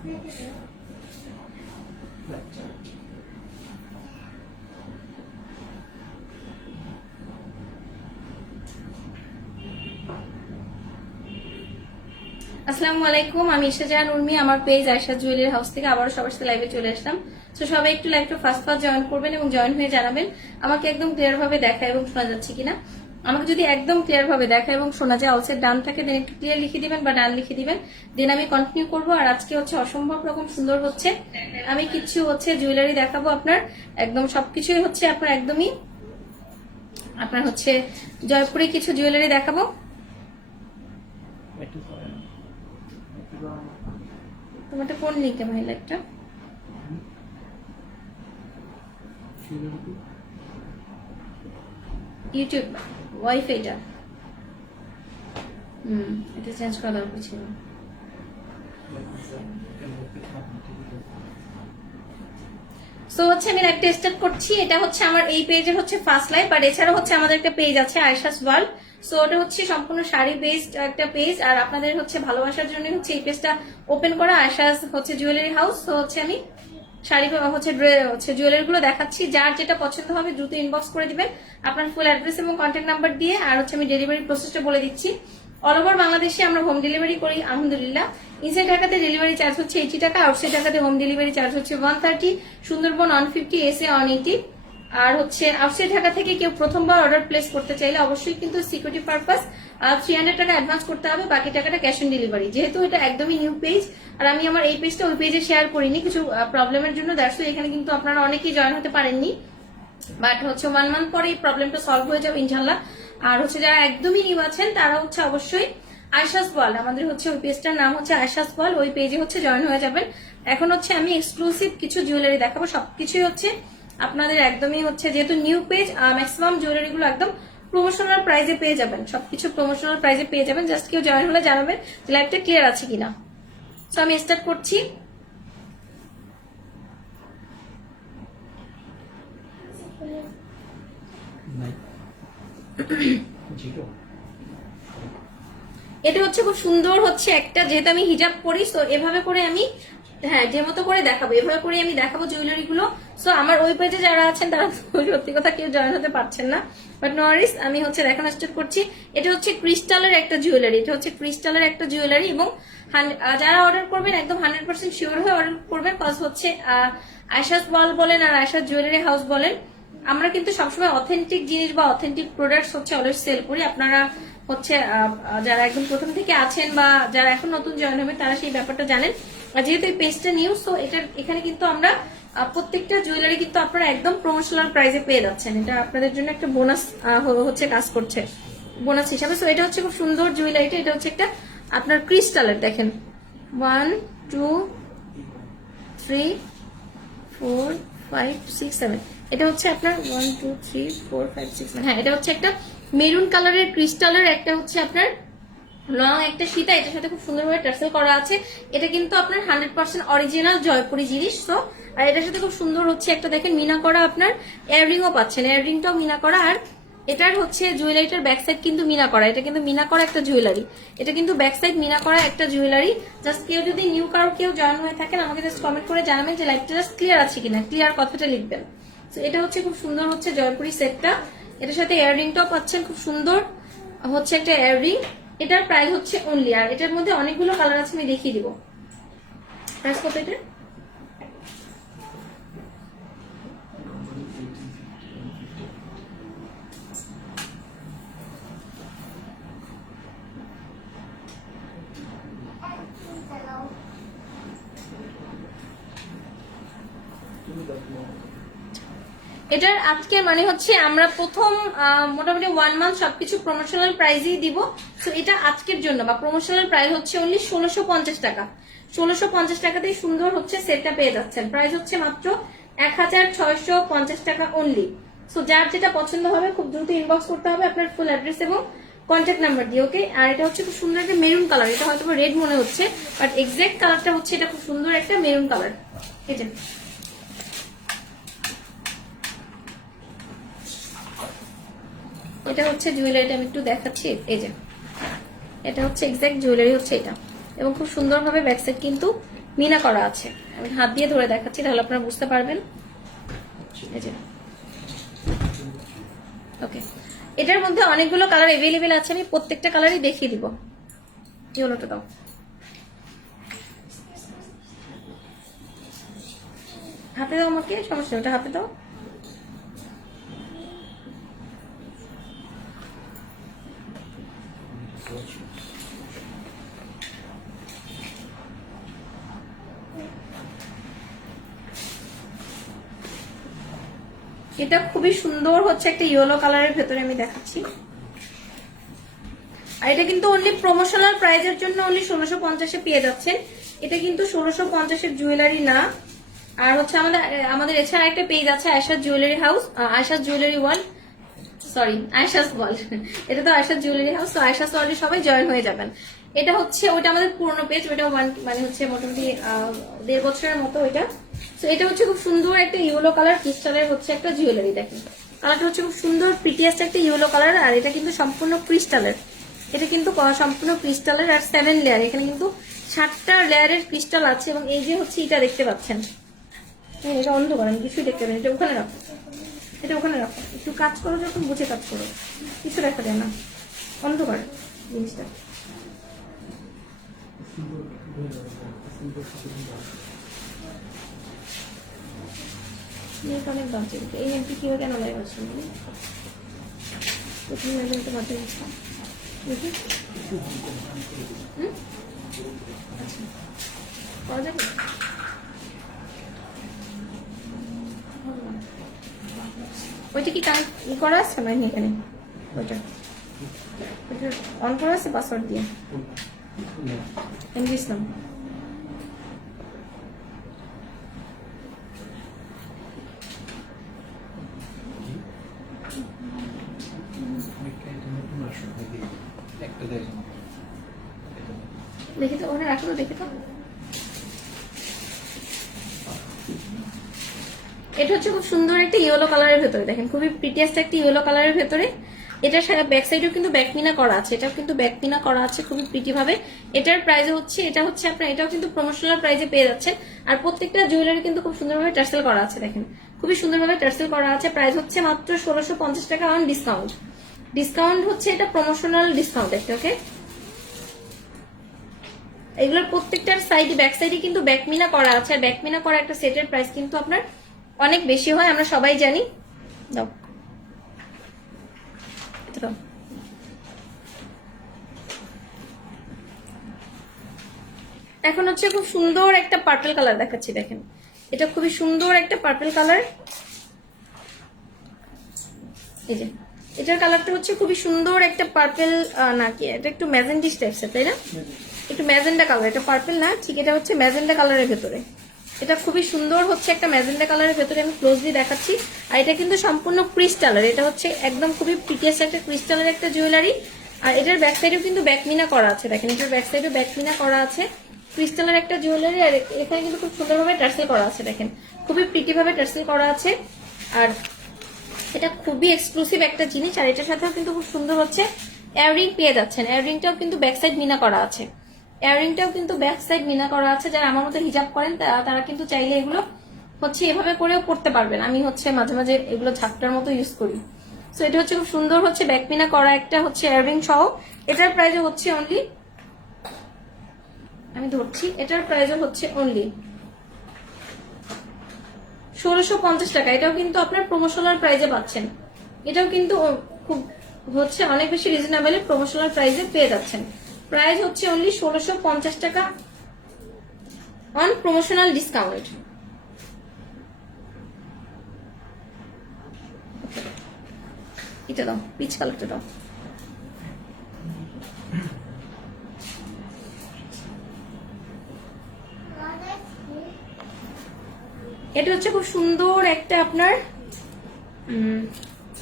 আসসালামু আলাইকুম, আমি ইশাজাহান উর্মি। আমার পেজ আয়েশা জুয়েলারি হাউস থেকে আবারও সবার সাথে লাইভে চলে আসলাম। তো সবাই একটু লাইভটা ফার্স্ট জয়েন করবেন এবং জয়েন হয়ে জানাবেন আমাকে একদম ক্লিয়ার ভাবে দেখা এবং শোনা যাচ্ছে কিনা। আমাকে যদি একদম ক্লিয়ার ভাবে দেখা এবং শোনা যায়, অলসেট ডান থাকে, দেন একটু ক্লিয়ার লিখে দিবেন বা ডান লিখে দিবেন, দেন আমি কন্টিনিউ করবো। আর আজকে হচ্ছে অসম্ভব রকম সুন্দর হচ্ছে, আমি কিছু হচ্ছে জুয়েলারি দেখাবো আপনার, একদম সবকিছুই হচ্ছে আপনার একদমই আপনার হচ্ছে জয়পুরে কিছু জুয়েলারি দেখাবো। তোমারটা কোন লিঙ্কে ভাই লাইভটা? ইউটিউব ওয়াইফাইটা এটা চেঞ্জ করা দরকার ছিল। সো হচ্ছে আমি লাইভটা স্টার্ট করছি। এটা হচ্ছে আমার এই পেজের হচ্ছে ফার্স্ট লাইভ, আর এছাড়া হচ্ছে আমাদের একটা পেজ আছে আয়েশাস ওয়ার্ল্ড। সো ওটা হচ্ছে সম্পূর্ণ শাড়ি বেসড একটা পেজ, আর আপনাদের হচ্ছে ভালোবাসার জন্য হচ্ছে এই পেজটা ওপেন করা, আয়েশাস হচ্ছে জুয়েলারি হাউস। তো হচ্ছে আমি শাড়ি হচ্ছে জুয়েলারি গুলো দেখাচ্ছি, যার যেটা পছন্দ হবে দ্রুত ইনবক্স করে দিবেন আপনার ফুল অ্যাড্রেস এবং কন্ট্যাক্ট নাম্বার দিয়ে। আর হচ্ছে আমি ডেলিভারি প্রসেসটা বলে দিচ্ছি। অল ওভার বাংলাদেশে আমরা হোম ডেলিভারি করি আলহামদুলিল্লাহ। ইনসাইড ঢাকাতে ডেলিভারি চার্জ হচ্ছে 80 টাকা, আউটসাইড ঢাকাতে হোম ডেলিভারি চার্জ হচ্ছে 130, সুন্দরবন 150, এসএ 180। আর হচ্ছে আউটসাইড ঢাকা থেকে কেউ প্রথমবার অর্ডার প্লেস করতে চাইলে অবশ্যই কিন্তু সিকিউরিটি পারপাস 300 টাকা অ্যাডভান্স করতে হবে, বাকি টাকাটা ক্যাশ অন ডেলিভারি। যেহেতু এটা একদমই নিউ পেজ, আর আমি আমার এই পেজটা ওই পেজে শেয়ার করিনি কিছু প্রবলেমের জন্য, দ্যাটস এখানে কিন্তু আপনারা অনেকেই জয়েন হতে পারেননি, বাট হচ্ছে 1 মান্থ পরে এই প্রবলেমটা সলভ হয়ে যাবে ইনশাল্লাহ। আর হচ্ছে যারা একদমই নিউ আছেন তারা হচ্ছে অবশ্যই আয়েশাস ওয়ার্ল্ড, আমাদের হচ্ছে ওই পেজটার নাম হচ্ছে আয়েশাস ওয়ার্ল্ড, ওই পেজে হচ্ছে জয়েন হয়ে যাবেন। এখন হচ্ছে আমি এক্সক্লুসিভ কিছু জুয়েলারি দেখাবো, সবকিছুই হচ্ছে আপনাদের একদমই হচ্ছে, যেহেতু নিউ পেজ, ম্যাক্সিমাম জুয়েলারি গুলো একদম প্রমোশনাল প্রাইজে পেয়ে যাবেন, সবকিছু প্রমোশনাল প্রাইজে পেয়ে যাবেন। জাস্ট কেউ জয়েন হলে জানাবেন যে লাইভটা ক্লিয়ার আছে কিনা। সো আমি স্টার্ট করছি। এটা হচ্ছে খুব সুন্দর হচ্ছে একটা, যেহেতু আমি হিজাব পরি, তো এভাবে করে আমি যে মতো করে দেখাবো, এভাবে করে আমি দেখাবো জুয়েলারি গুলো। সো আমার ওই পেজে যারা আছেন তারা সত্যি কথা কেউ জয়েন হতে পারছেন না, বাট নো ওয়ারিস, আমি হচ্ছে দেখানো স্টার্ট করছি। এটা হচ্ছে ক্রিস্টালের একটা জুয়েলারি, এটা হচ্ছে ক্রিস্টালের একটা জুয়েলারি, এবং যারা অর্ডার করবেন একদম 100% শিওর হয়ে অর্ডার করবেন, কজ হচ্ছে আয়েশাস ওয়ার্ল্ড বলেন আর আয়েশাস জুয়েলারি হাউস বলেন, আমরা কিন্তু সবসময় অথেন্টিক জিনিস বা অথেন্টিক প্রোডাক্টস হচ্ছে অলওয়েজ সেল করি। আপনারা হচ্ছে যারা একদম প্রথম থেকে আছেন বা যারা এখন নতুন জয়েন হবে তারা সেই ব্যাপারটা জানেন। আর যেহেতু এই পেজটা নিউ, সো এখানে কিন্তু আমরা প্রত্যেকটা জুয়েলারি কিন্তু আপনারা একদম প্রমোশনাল প্রাইসে পেয়ে যাচ্ছেন। এটা আপনাদের জন্য একটা বোনাস হচ্ছে কাজ করছে, বোনাস হিসাবে। সো এটা হচ্ছে খুব সুন্দর জুয়েলারিটা, এটা হচ্ছে একটা আপনার ক্রিস্টালের, দেখেন 1 2 3 4 5 6 7, এটা হচ্ছে আপনার 1 2 3 4 5 6 7, হ্যাঁ এটা হচ্ছে একটা মেরুন কালারের ক্রিস্টালের একটা হচ্ছে আপনার লং একটা সীতা, এটার সাথে খুব সুন্দরভাবে টার্সেল করা আছে। এটা কিন্তু আপনার 100% অরিজিনাল জয়পুরি জিনিস। তো আর এটার সাথে খুব সুন্দর হচ্ছে একটা দেখেন মিনা করা, আপনার ইয়াররিংও পাচ্ছেন, ইয়াররিংটাও মিনা করা। আর এটার হচ্ছে জুয়েলারিটার ব্যাক সাইড কিন্তু মিনা করা, এটা কিন্তু মিনা করা একটা জুয়েলারি, এটা কিন্তু ব্যাক সাইড মিনা করা একটা জুয়েলারি। জাস্ট কেউ যদি নিউ কারো কেউ জয়েন হয়ে থাকেন আমাকে জাস্ট কমেন্ট করে জানাবেন যে লাইভটা জাস্ট ক্লিয়ার আছে কিনা, ক্লিয়ার কথাটা লিখবেন। তো এটা হচ্ছে খুব সুন্দর হচ্ছে জয়পুরি সেটটা, এটার সাথে ইয়াররিংটাও পাচ্ছেন, খুব সুন্দর হচ্ছে একটা ইয়াররিং। এটার প্রাইস হচ্ছে অনলি, আর এটার মধ্যে অনেকগুলো কালার আছে, আমি দেখিয়ে দিব। প্রাইস কত এটা? এটার আজকে মানে হচ্ছে আমরা প্রথম মোটামুটি 1 মান্থ সবকিছু প্রমোশনাল প্রাইসই দিব। তো এটা আজকের জন্য বা প্রমোশনাল প্রাইস হচ্ছে অনলি 1650 টাকা, 1650 টাকাতেই সুন্দর হচ্ছে সেটটা পেয়ে যাচ্ছেন। প্রাইস হচ্ছে মাত্র 1650 টাকা অনলি। সো যার যেটা পছন্দ হবে খুব দ্রুত ইনবক্স করতে হবে আপনার ফুল অ্যাড্রেস এবং কন্ট্যাক্ট নাম্বার দিয়ে, ওকে। আর এটা হচ্ছে খুব সুন্দর একটা মেরুন কালার, এটা হয়তো রেড মনে হচ্ছে বাট এক্সাক্ট কালারটা হচ্ছে এটা খুব সুন্দর একটা মেরুন কালার। এটা এটা হচ্ছে জুয়েলারিটা, আমি একটু দেখাচ্ছি। এই যে এটা হচ্ছে এক্সাক্ট জুয়েলারি হচ্ছে এটা, এবং খুব সুন্দরভাবে ব্যাক সাইড কিন্তু মিনা করা আছে। আমি হাত দিয়ে ধরে দেখাচ্ছি তাহলে আপনারা বুঝতে পারবেন। এই যে ওকে, এটার মধ্যে অনেকগুলো কালার এভেলেবেল আছে, আমি প্রত্যেকটা কালারই দেখিয়ে দিব। ইয়েলোটা দাও। হাতে দাও আমাকে, সমস্যা ওটা হাতে দাও। এটা খুবই সুন্দর হচ্ছে একটা ইয়েলো কালারের ভেতরে আমি দেখাচ্ছি। আর এটা কিন্তু অনলি প্রমোশনাল প্রাইজের জন্য অনলি 1650-এ পেয়ে যাচ্ছেন। এটা কিন্তু 1650-এর জুয়েলারি না। আর হচ্ছে আমাদের এছাড়া একটা পেজ আছে Ayesha jewellery house, Ayesha jewellery world, sorry Ayesha's world, এটা তো আয়েশা জুয়েলারি হাউস। তো আয়েশাস ওয়ার্ল্ডে সবাই জয়েন হয়ে যাবেন। এটা হচ্ছে ওইটা আমাদের পুরনো পেজ, ওইটা মানে হচ্ছে মোটামুটি 1.5 বছরের মতো ওইটা। তো এটা হচ্ছে খুব সুন্দর একটা ইয়েলো কালার ক্রিস্টালের হচ্ছে একটা জুয়েলারি। দেখেন কালারটা হচ্ছে খুব সুন্দর প্রিটিয়েস্ট একটা ইয়েলো কালার। আর এটা কিন্তু সম্পূর্ণ ক্রিস্টালের, এটা কিন্তু সম্পূর্ণ ক্রিস্টালের। আর 7 লেয়ার, এখানে কিন্তু 7টা লেয়ারের ক্রিস্টাল আছে। এবং এই যে হচ্ছে এটা দেখতে পাচ্ছেন, এটা অন্ধ করেন, কিছুই দেখতে পারেন। এটা ওখানে রাখো, এটা ওখানে রাখো, একটু কাজ করো, যখন বুঝে কাজ করো, কিছু দেখা যায় না, অন্ধ করে জিনিসটা। অনেক বাজে এই এমপি কিভাবে কেন লাইভ আসছেন প্রথম লেভেলটা বাজে আচ্ছা করা যাবে। ওইটা কি করা আছে মানে এখানে, ওইটা অন করা আছে পাসওয়ার্ড দিয়ে এমডি ইসলাম। দেখি তো ওখানে রাখো, দেখি তো। এটা হচ্ছে খুব সুন্দর একটা ইয়েলো কালারের ভেতরে, দেখেন খুবই প্রিটিয়েস্ট একটা ইয়েলো কালারের ভেতরে। এটার সাথে ব্যাক সাইডেও কিন্তু ব্যাকমিনা করা আছে, এটাও কিন্তু ব্যাকমিনা করা আছে খুবই প্রিটি ভাবে। এটার প্রাইস হচ্ছে, এটা হচ্ছে আপনার, এটাও কিন্তু প্রমোশনাল প্রাইসে পেয়ে যাচ্ছেন। আর প্রত্যেকটা জুয়েলারি কিন্তু খুব সুন্দরভাবে টার্সেল করা আছে, দেখেন খুবই সুন্দরভাবে টার্সেল করা আছে। প্রাইস হচ্ছে মাত্র 1650 টাকা অন ডিসকাউন্ট। ডিসকাউন্ট হচ্ছে এটা প্রমোশনাল ডিসকাউন্ট একটা, ওকে। এগুলোর প্রত্যেকটার সাইডে ব্যাক সাইডে কিন্তু ব্যাকমিনা করা আছে। আর ব্যাকমিনা করা একটা সেটের প্রাইস কিন্তু আপনার অনেক বেশি হয়, আমরা সবাই জানি। দাও দাও। এখন হচ্ছে খুব সুন্দর একটা পার্পল কালার দেখাচ্ছি, দেখেন এটা খুবই সুন্দর একটা পার্পল কালার। এই যে এটার কালারটা হচ্ছে খুবই সুন্দর একটা পার্পল, নাকি এটা একটু ম্যাজেন্ডিস টাইপসের, তাই না? একটু ম্যাজেন্ডা কালার, এটা পার্পল না ঠিক, এটা হচ্ছে ম্যাজেন্ডা কালারের ভেতরে। এটা খুবই সুন্দর হচ্ছে একটা ম্যাজেন্ডা কালারের ভেতরে, আমি ক্লোজলি দেখাচ্ছি। আর এটা কিন্তু সম্পূর্ণ ক্রিস্টালের, এটা হচ্ছে একদম খুবই প্রিটিয়েস্ট একটা ক্রিস্টালের একটা জুয়েলারি। আর এটার ব্যাক সাইডেও কিন্তু ব্যাকমিনা করা আছে, দেখেন এটার ব্যাক সাইডেও ব্যাকমিনা করা আছে। ক্রিস্টালের একটা জুয়েলারি। আর এখানে কিন্তু খুব সুন্দরভাবে টার্সেল করা আছে, দেখেন খুবই প্রিটি ভাবে টার্সেল করা আছে। আর এটা খুবই এক্সক্লুসিভ একটা জিনিস। আর এটার সাথেও কিন্তু খুব সুন্দর হচ্ছে ইয়াররিং পেয়ে যাচ্ছেন। ইয়াররিংটাও কিন্তু ব্যাক সাইড মিনা করা আছে, ইয়াররিংটাও কিন্তু ব্যাক সাইড মিনা করা আছে। যারা আমার মতো হিজাব করেন তারা কিন্তু চাইলে এগুলো হচ্ছে এভাবে করেও পড়তে পারবেন। আমি হচ্ছে মাঝে মাঝে এগুলো ঝাপটার মতো ইউজ করি। সো এটা হচ্ছে খুব সুন্দর হচ্ছে ব্যাক মিনা করা একটা হচ্ছে ইয়াররিং সহ। এটার প্রাইস হচ্ছে অনলি, আমি ধরছি, এটার প্রাইস হচ্ছে অনলি 1650 টাকা। এটাও কিন্তু আপনার প্রমোশনাল প্রাইজে পাচ্ছেন। এটাও কিন্তু খুব হচ্ছে অনেক বেশি রিজনেবল প্রমোশনাল প্রাইজে পেয়ে যাচ্ছেন। প্রাইস হচ্ছে অনলি 1650 টাকা অন প্রমোশনাল ডিসকাউন্ট। এটা দাও, পিচ কালারটা দাও। এটা হচ্ছে খুব সুন্দর একটা আপনার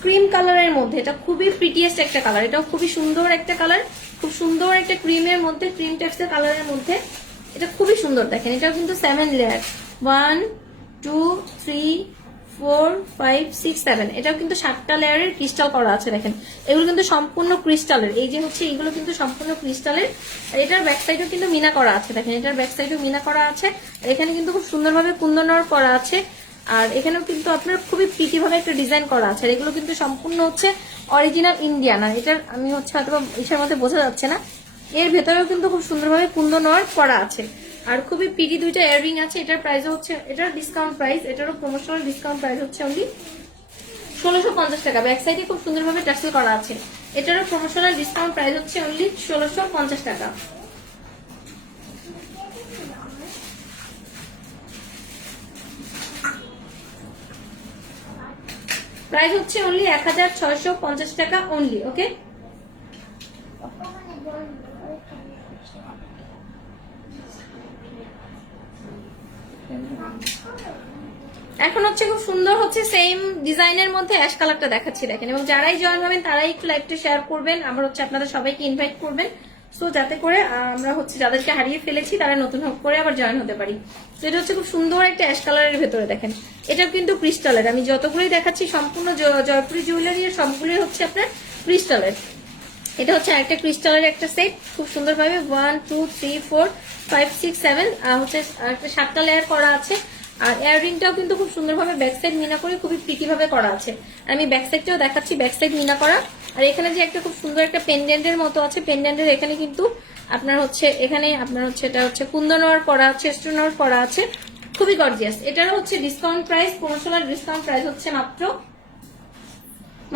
ক্রিম কালারের মধ্যে, এটা খুবই প্রিটিয়েস্ট একটা কালার। এটাও খুবই সুন্দর একটা কালার, খুব সুন্দর একটা ক্রিমের মধ্যে, ক্রিম টেক্সচার কালারের মধ্যে। এটা খুবই সুন্দর, দেখেন এটাও কিন্তু 7 লেয়ার, 1 2 3 4 5 6 7, এটাও কিন্তু 7টা লেয়ারের ক্রিস্টাল করা আছে দেখেন। এগুলো কিন্তু সম্পূর্ণ ক্রিস্টালের, এই যে হচ্ছে এগুলো কিন্তু সম্পূর্ণ ক্রিস্টালের। আর এটার ব্যাক সাইডেও কিন্তু মিনা করা আছে দেখেন, এটার ব্যাক সাইডেও মিনা করা আছে। এখানে কিন্তু খুব সুন্দরভাবে কুন্দনর করা আছে। আর এখানেও কিন্তু আপনার খুবই প্রিটি ভাবে একটা ডিজাইন করা আছে। আর এগুলো কিন্তু সম্পূর্ণ হচ্ছে অরিজিনাল ইন্ডিয়ান। আর এটার আমি হচ্ছে হয়তো ইসের মধ্যে বোঝা যাচ্ছে না, এর ভেতরেও কিন্তু খুব সুন্দরভাবে কুন্দনর করা আছে। আর খুবই পিটি দুইটা ইয়াররিং আছে। এটার প্রাইস হচ্ছে, এটার ডিসকাউন্ট প্রাইস, এটারও প্রমোশনাল ডিসকাউন্ট প্রাইস হচ্ছে অনলি 1650 টাকা। ব্যাক সাইডে খুব সুন্দরভাবে টাসেল করা আছে। এটারও প্রমোশনাল ডিসকাউন্ট প্রাইস হচ্ছে অনলি 1650 টাকা। প্রাইস হচ্ছে অনলি 1650 টাকা অনলি। ওকে, এখন হচ্ছে খুব সুন্দর হচ্ছে সেম ডিজাইনের মধ্যে অ্যাশ কালারটা দেখাচ্ছি দেখেন। এবং যারাই জয়েন হবেন তারাই একটু লাইভটা শেয়ার করবেন। আমরা হচ্ছে আপনাদের সবাইকে ইনভাইট করবেন, সো যাতে করে আমরা হচ্ছে যাদেরকে হারিয়ে ফেলেছি তারা নতুন করে আবার জয়েন হতে পারি। তো এটা হচ্ছে খুব সুন্দর একটা অ্যাশ কালারের ভেতরে দেখেন, এটা কিন্তু ক্রিস্টালের। আমি যতগুলোই দেখাচ্ছি সম্পূর্ণ জয়পুরি জুয়েলারি এর সবগুলোই হচ্ছে আপনার ক্রিস্টালের। এটা হচ্ছে একটা ক্রিস্টালের একটা সেট, খুব সুন্দরভাবে 1 2 3 4 5 6 7 হচ্ছে একটা 7টা লেয়ার করা আছে। আর ইয়াররিংটাও কিন্তু খুব সুন্দরভাবে ব্যাক সাইড মিনা করে খুবই প্রিটি ভাবে করা আছে। আমি ব্যাক সাইডটাও দেখাচ্ছি, ব্যাক সাইড মিনা করা। আর এখানে যে একটা খুব সুন্দর একটা পেন্ডেন্টের মতো আছে, পেন্ডেন্টের এখানে কিন্তু আপনার হচ্ছে এখানে আপনার হচ্ছে এটা হচ্ছে কুন্দনওয়ার করা আছে, স্টোনওয়ার করা আছে, খুবই গর্জিয়াস। এটারও হচ্ছে discount price, promotional discount price হচ্ছে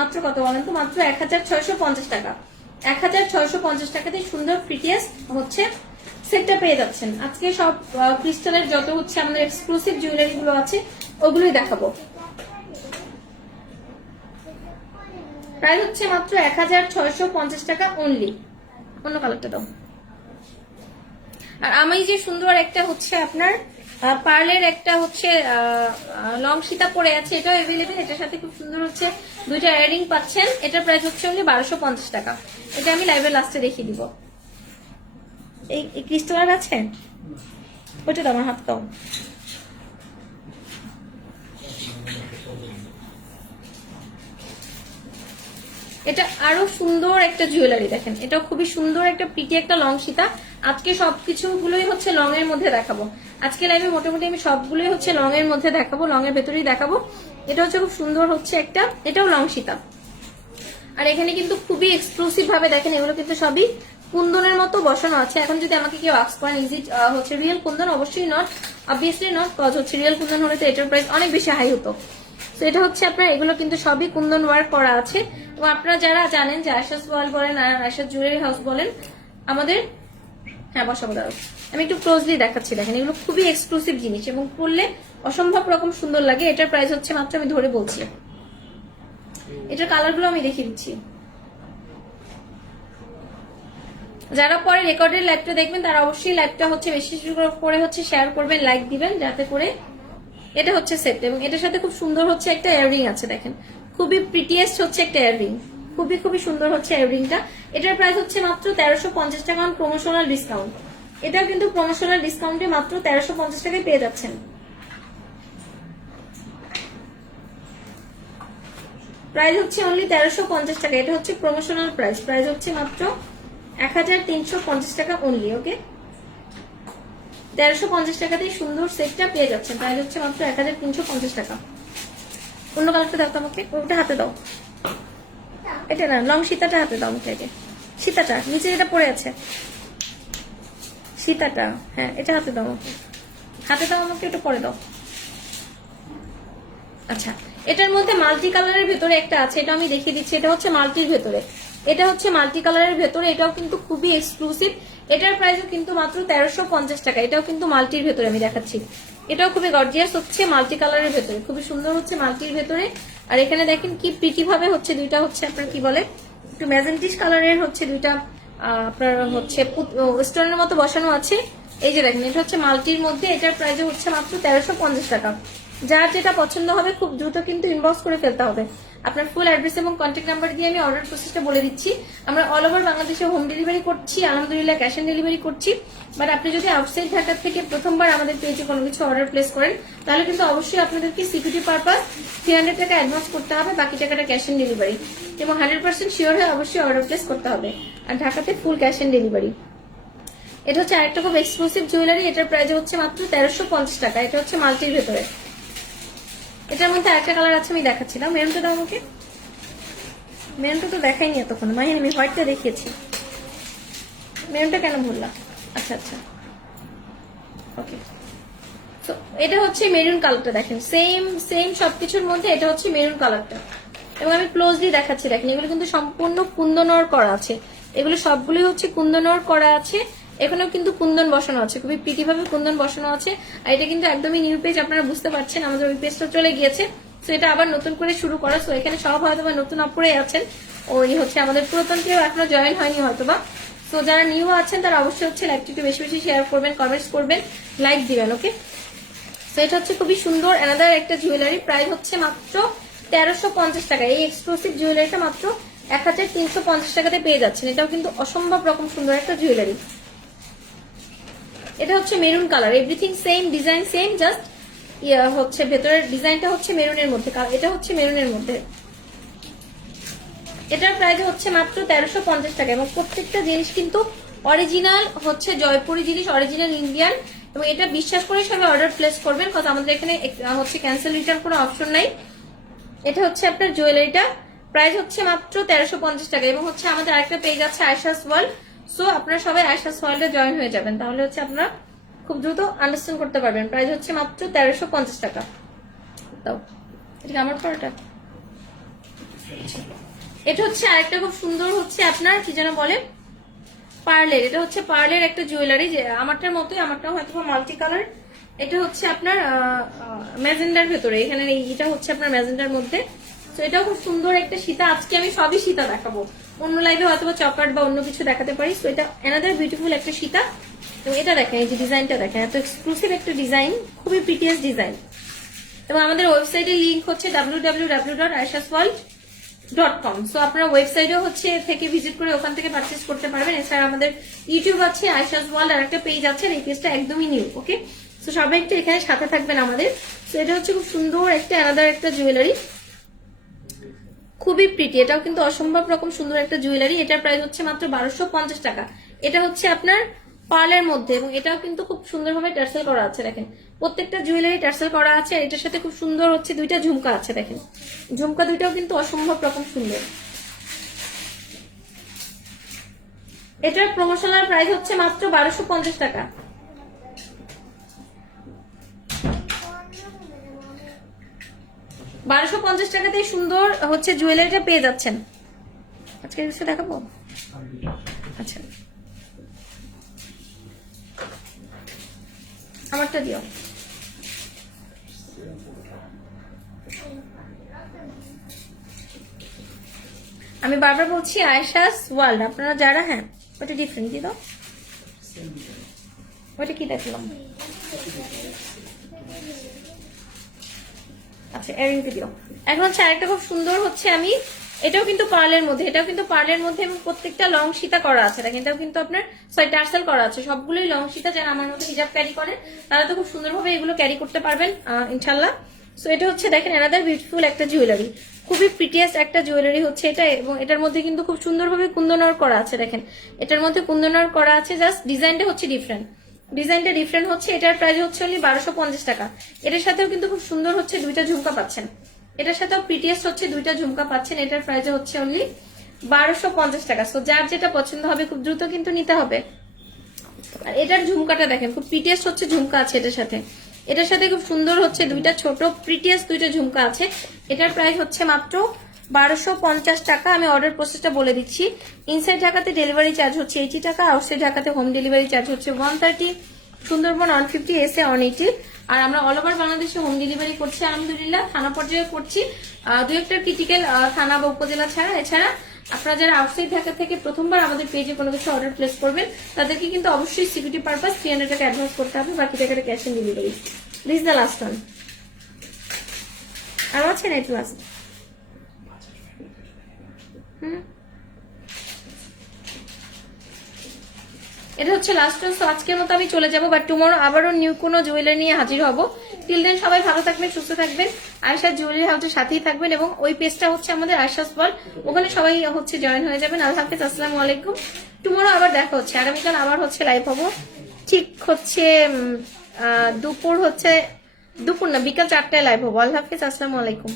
মাত্র কত বলেন তো? মাত্র 1650 টাকা। 1650 টাকাতে সুন্দর প্রিটিয়াস হচ্ছে সেটটা পেয়ে যাচ্ছেন। আজকে সব ক্রিস্টালের যত হচ্ছে আমাদের এক্সক্লুসিভ জুয়েলারি গুলো আছে ওগুলোই দেখাবো। প্রাইস হচ্ছে মাত্র 1650 টাকা অনলি। অন্য কালারটা দাও। আর আমি যে সুন্দর একটা হচ্ছে আপনার পার্লের একটা হচ্ছে লং সীতা পরে আছে, এটাও এভেলেবেল। এটার সাথে খুব সুন্দর হচ্ছে দুইটা ইয়াররিং পাচ্ছেন। এটার প্রাইস হচ্ছে অনলি 1250 টাকা। এটা আমি লাইভের লাস্টে দেখিয়ে দিব। এই ক্রিস্টাল আছে ওইটা দাও, আমার হাত দাও। এটা আরো সুন্দর একটা জুয়েলারি দেখেন, এটা খুবই সুন্দর একটা পিটি একটা লং সীতা। আজকে সবকিছু গুলোই হচ্ছে লং এর মধ্যে দেখাবো। আজকে লাইভে মোটামুটি আমি সবগুলোই হচ্ছে লং এর মধ্যে দেখাবো, লং এর ভেতরেই দেখাবো। এটা হচ্ছে খুব সুন্দর হচ্ছে একটা, এটাও লং সীতা। আর এখানে কিন্তু খুবই এক্সক্লুসিভ ভাবে দেখেন, এগুলো কিন্তু সবই কুন্দনের মতো বসানো আছে। এখন যদি আমাকে কেউ আস্ক করেন ইজ ইট হচ্ছে রিয়েল কুন্দন, অবশ্যই নট, অবভিয়াসলি নট, কজ হচ্ছে রিয়েল কুন্দন হলে তো এটার প্রাইস অনেক বেশি হাই হতো। তো এটা হচ্ছে আপনার এগুলো কিন্তু সবই কুন্দন ওয়ার্ক করা আছে। এবং আপনারা যারা জানেন যে আশাস ওয়াল বলেন আর আশাস জুয়েলারি হাউস বলেন আমাদের, হ্যাঁ বসাবো দাঁড়াও, আমি একটু ক্লোজলি দেখাচ্ছি দেখেন। এগুলো খুবই এক্সক্লুসিভ জিনিস এবং পরলে অসম্ভব রকম সুন্দর লাগে। এটার প্রাইস হচ্ছে মাত্র, আমি ধরে বলছি, এটার কালার গুলো আমি দেখিয়ে দিচ্ছি। যারা পরে রেকর্ডের লাইভটা দেখবেন তারা অবশ্যই লাইভটা হচ্ছে বেশি করে হচ্ছে শেয়ার করবেন, লাইক দিবেন, যাতে করে এটা হচ্ছে সেট। এবং এটার সাথে খুব সুন্দর হচ্ছে একটা ইয়াররিং আছে দেখেন, খুবই প্রিটিয়েস্ট হচ্ছে একটা ইয়াররিং, খুবই খুবই সুন্দর হচ্ছে ইয়াররিংটা। এটার প্রাইস হচ্ছে মাত্র 1350 টাকা অন প্রমোশনাল ডিসকাউন্ট। এটাও কিন্তু প্রমোশনাল ডিসকাউন্টে মাত্র 1350 টাকায় পেয়ে যাচ্ছেন। প্রাইস হচ্ছে অনলি 1350 টাকা। এটা হচ্ছে প্রমোশনাল প্রাইস, প্রাইস হচ্ছে মাত্র 1350 টাকা অনলি। ওকে, 1350 টাকাতেই সুন্দর সেটটা পেয়ে যাচ্ছেন। প্রাইস হচ্ছে মাত্র 1350 টাকা। অন্য কালারটা দাও তো আমাকে, ওটা হাতে দাও। এটা না, লং সীতাটা হাতে দাও আমাকে। সীতাটা নিচে যেটা পড়ে আছে, সীতাটা, হ্যাঁ এটা হাতে দাও আমাকে, হাতে দাও আমাকে, এটা পরে দাও। আচ্ছা, এটার মধ্যে মাল্টি কালারের ভেতরে একটা আছে, এটা আমি দেখিয়ে দিচ্ছি। এটা হচ্ছে মাল্টির ভেতরে, এটা হচ্ছে মাল্টি কালারের ভেতরে, এটাও কিন্তু খুবই এক্সক্লুসিভ। এটার প্রাইসও কিন্তু মাত্র 1350 টাকা। এটাও কিন্তু মাল্টির ভেতরে আমি দেখাচ্ছি। এটাও খুবই গর্জিয়াস হচ্ছে মাল্টি কালারের ভেতরে, খুবই সুন্দর হচ্ছে মাল্টির ভেতরে। আর এখানে দেখেন কি প্রিটি ভাবে হচ্ছে দুইটা হচ্ছে আপনার কি বলে একটু ম্যাজেন্টিশ কালারের হচ্ছে দুইটা আপনার হচ্ছে স্টোনের মতো বসানো আছে। এই যে দেখেন, এটা হচ্ছে মাল্টির মধ্যে। এটার প্রাইস হচ্ছে মাত্র 1350 টাকা। যার যেটা পছন্দ হবে খুব দ্রুত কিন্তু ইনবক্স করে ফেলতে হবে। আপনার ফুল অ্যাড্রেস এবং কন্ট্যাক্ট নাম্বার দিয়ে আমি অর্ডার প্রসেসটা বলে দিচ্ছি। আমরা অল ওভার বাংলাদেশে হোম ডেলিভারি করছি, আলহামদুলিল্লাহ ক্যাশ অন ডেলিভারি করছি। বাট আপনি যদি আউটসাইড ঢাকা থেকে প্রথমবার আমাদের পেজে কোনো কিছু অর্ডার প্লেস করেন তাহলে কিন্তু অবশ্যই আপনাদেরকে সিকিউরিটি পারপাস 300 টাকা অ্যাডভান্স করতে হবে, বাকি টাকাটা ক্যাশ অন ডেলিভারি, এবং 100% শিওর হয়ে অবশ্যই অর্ডার প্লেস করতে হবে। আর ঢাকাতে ফুল ক্যাশ অন ডেলিভারি। এটা হচ্ছে আরেকটা খুব এক্সক্লুসিভ জুয়েলারি, এটার প্রাইস হচ্ছে মাত্র 1350 টাকা। এটা হচ্ছে মাল্টির ভেতরে। এটার মধ্যে আরেকটা কালার আছে, আমি দেখাচ্ছিলাম। মেরুনটা দাও আমাকে। মেরুনটা তো দেখাইনি এতক্ষণ, আমি হোয়াইটটা দেখিয়েছি। মেরুনটা কেন ভুললাম? আচ্ছা আচ্ছা, ওকে। তো এটা হচ্ছে মেরুন কালারটা, দেখেন সেম সেম সবকিছুর মধ্যে এটা হচ্ছে মেরুন কালারটা, এবং আমি ক্লোজলি দেখাচ্ছি। দেখেন এগুলো কিন্তু সম্পূর্ণ কুন্দনর করা আছে, এগুলো সবগুলোই হচ্ছে কুন্দনর করা আছে। এখানেও কিন্তু কুন্দন বসানো আছে, খুবই প্রিটি ভাবে কুন্দন বসানো আছে। আর এটা কিন্তু একদমই নিউ পেজ, আপনারা বুঝতে পারছেন আমাদের ওই পেজটা চলে গিয়েছে, তো এটা আবার নতুন করে শুরু করা। তো এখানে সব হয়তো বা নতুন অপরে আছেন, ওই হচ্ছে আমাদের পুরাতন কেউ এখনো জয়েন হয়নি হয়তোবা। তো যারা নিউ আছেন তারা অবশ্যই হচ্ছে লাইকটি একটু বেশি বেশি শেয়ার করবেন, কমেন্টস করবেন, লাইক দিবেন, ওকে। তো এটা হচ্ছে খুবই সুন্দর অ্যানাদার একটা জুয়েলারি, প্রাইস হচ্ছে মাত্র 1350 টাকা। এই এক্সক্লুসিভ জুয়েলারিটা মাত্র 1350 টাকাতে পেয়ে যাচ্ছেন। এটাও কিন্তু অসম্ভব রকম সুন্দর একটা জুয়েলারি। এটা হচ্ছে maroon colour, everything same, design same, just হচ্ছে ভেতরের ডিজাইনটা হচ্ছে মেরুনের মধ্যে, এটা হচ্ছে মেরুনের মধ্যে। এটার প্রাইস হচ্ছে মাত্র 1350 টাকা, এবং প্রত্যেকটা জিনিস কিন্তু অরিজিনাল হচ্ছে জয়পুরি জিনিস, অরিজিনাল ইন্ডিয়ান। এবং এটা বিশ্বাস করে সবাই অর্ডার প্লেস করবেন, কারণ আমাদের এখানে হচ্ছে ক্যান্সেল রিটার্ন কোনো অপশন নাই। এটা হচ্ছে আপনার জুয়েলারিটা প্রাইস হচ্ছে মাত্র 1350 টাকা, এবং হচ্ছে আমাদের আরেকটা পেজ আছে আয়েশাস ওয়ার্ল্ড। সো আপনারা সবাই আয়েশাস ওয়ার্ল্ডে জয়েন হয়ে যাবেন, তাহলে হচ্ছে আপনারা খুব দ্রুত আন্ডারস্ট্যান্ড করতে পারবেন। প্রাইস হচ্ছে মাত্র 1350 টাকা। দাও এটা আমার পড়াটা। এটা হচ্ছে আরেকটা খুব সুন্দর হচ্ছে আপনার কি যেন বলে পার্লের, এটা হচ্ছে পার্লের একটা জুয়েলারি, যে আমারটার মতোই, আমারটাও হয়তো মাল্টি কালার। এটা হচ্ছে আপনার ম্যাজেন্ডার ভেতরে, এখানে এটা হচ্ছে আপনার ম্যাজেন্ডার মধ্যে। তো এটাও খুব সুন্দর একটা সীতা। আজকে আমি সবই সীতা দেখাবো, অন্য লাইভে হয়তো চকাট বা অন্য কিছু দেখাতে পারি। তো এটা অ্যানাদার বিউটিফুল একটা সীতা। এবং এটা দেখেন, এই যে ডিজাইনটা দেখেন, এত এক্সক্লুসিভ একটা ডিজাইন, খুবই প্রিটিয়াস ডিজাইন। এবং আমাদের ওয়েবসাইটের লিঙ্ক হচ্ছে www.aishasworld.com। সো আপনারা ওয়েবসাইটেও হচ্ছে থেকে ভিজিট করে ওখান থেকে পারচেজ করতে পারবেন। এছাড়া আমাদের ইউটিউব আছে, আয়েশাস ওয়ার্ল্ড আর একটা পেজ আছে, এই পেজটা একদমই নিউ, ওকে। তো সবাই একটু এখানে সাথে থাকবেন আমাদের। তো এটা হচ্ছে খুব সুন্দর একটা অ্যানাদার একটা জুয়েলারি, খুবই প্রিটি। এটাও কিন্তু অসম্ভব রকম সুন্দর একটা জুয়েলারি। এটার প্রাইস হচ্ছে মাত্র 1250 টাকা। এটা হচ্ছে আপনার পার্লের মধ্যে, এবং এটাও কিন্তু খুব সুন্দরভাবে টার্সেল করা আছে। দেখেন প্রত্যেকটা জুয়েলারি টার্সেল করা আছে। এটার সাথে খুব সুন্দর হচ্ছে দুইটা ঝুমকা আছে, দেখেন ঝুমকা দুইটাও কিন্তু অসম্ভব রকম সুন্দর। এটার প্রমোশনাল প্রাইস হচ্ছে মাত্র 1250 টাকা। $1250 টাকাতে সুন্দর হচ্ছে জুয়েলারিটা পেয়ে যাচ্ছেন। আজকে কিছু দেখাবো, আচ্ছা আমারটা দিও। আমি বারবার বলছি আয়েশাস ওয়ার্ল্ড, আপনারা যারা, হ্যাঁ ওটা ডিফারেন্ট দিয়ে দাও। ওটা কি দেখলাম, আচ্ছা এরিংটা দিও। এখন হচ্ছে আরেকটা খুব সুন্দর হচ্ছে আমি, এটাও কিন্তু পার্লের মধ্যে, এটাও কিন্তু পার্লের মধ্যে, এবং প্রত্যেকটা লং সীতা করা আছে। দেখেন এটাও কিন্তু আপনার টার্সেল করা আছে, সবগুলোই লং সীতা। যারা আমার মতো হিজাব ক্যারি করেন তারা তো খুব সুন্দরভাবে এগুলো ক্যারি করতে পারবেন ইনশাল্লাহ। সো এটা হচ্ছে দেখেন অ্যানাদার বিউটিফুল একটা জুয়েলারি, খুবই প্রিটিয়াস্ট একটা জুয়েলারি হচ্ছে এটা। এবং এটার মধ্যে কিন্তু খুব সুন্দরভাবে কুন্দনর করা আছে। দেখেন এটার মধ্যে কুন্দনর করা আছে, জাস্ট ডিজাইনটা হচ্ছে ডিফারেন্ট, ডিজাইনটা ডিফারেন্ট হচ্ছে। এটার প্রাইস হচ্ছে অনলি 1250 টাকা। এটার সাথেও কিন্তু খুব সুন্দর হচ্ছে দুইটা ঝুমকা পাচ্ছেন, এটার সাথেও প্রিটিয়াস্ট হচ্ছে দুইটা ঝুমকা পাচ্ছেন। এটার প্রাইস হচ্ছে অনলি 1250 টাকা। সো যার যেটা পছন্দ হবে খুব দ্রুত কিন্তু নিতে হবে। আর এটার ঝুমকাটা দেখেন, খুব প্রিটিয়াস্ট হচ্ছে ঝুমকা আছে এটার সাথে। এটার সাথে খুব সুন্দর হচ্ছে দুইটা ছোট প্রিটিয়াস্ট দুইটা ঝুমকা আছে। এটার প্রাইস হচ্ছে মাত্র 1250 টাকা। আমি অর্ডার প্রসেসটা বলে দিচ্ছি। ইনসাইড ঢাকাতে ডেলিভারি চার্জ হচ্ছে 80 টাকা, আউটসাইড ঢাকাতে হোম ডেলিভারি চার্জ হচ্ছে 130, সুন্দরবন 150, এসে 180। আর আমরা অল ওভার বাংলাদেশে হোম ডেলিভারি করছি আলহামদুলিল্লাহ, থানা পর্যায়ে করছি, দু একটা ক্রিটিক্যাল থানা বা উপজেলা ছাড়া। এছাড়া আপনারা যারা আউটসাইড ঢাকা থেকে প্রথমবার আমাদের পেজে কোনো কিছু অর্ডার প্লেস করবেন তাদেরকে কিন্তু অবশ্যই সিকিউরিটি পারপাস 300 টাকা অ্যাডভান্স করতে হবে, বাকি টাকাটা cash on delivery. This the last one, আর আছে না একটু লাস্ট। এটা হচ্ছে লাস্ট ওয়ান। সো আজকের মতো আমি চলে যাবো, বাট টুমরো আবারও নিউ কোনো জুয়েলারি নিয়ে হাজির হব। টিল দেন সবাই ভালো থাকবেন, সুস্থ থাকবেন, আয়শা জুয়েলারি হাউসের সাথেই থাকবেন, এবং ওই পেজটা হচ্ছে আমাদের আয়শাস ওয়ার্ল্ড, ওখানে সবাই হচ্ছে জয়েন হয়ে যাবেন। আল্লাহ হাফিজ, আসসালামু আলাইকুম। টুমরো আবার দেখা হচ্ছে, আগামীকাল আবার হচ্ছে লাইভ হবো, ঠিক হচ্ছে দুপুর না, বিকাল 4টায় লাইভ হবো। আল্লাহ হাফিজ, আসসালামু আলাইকুম।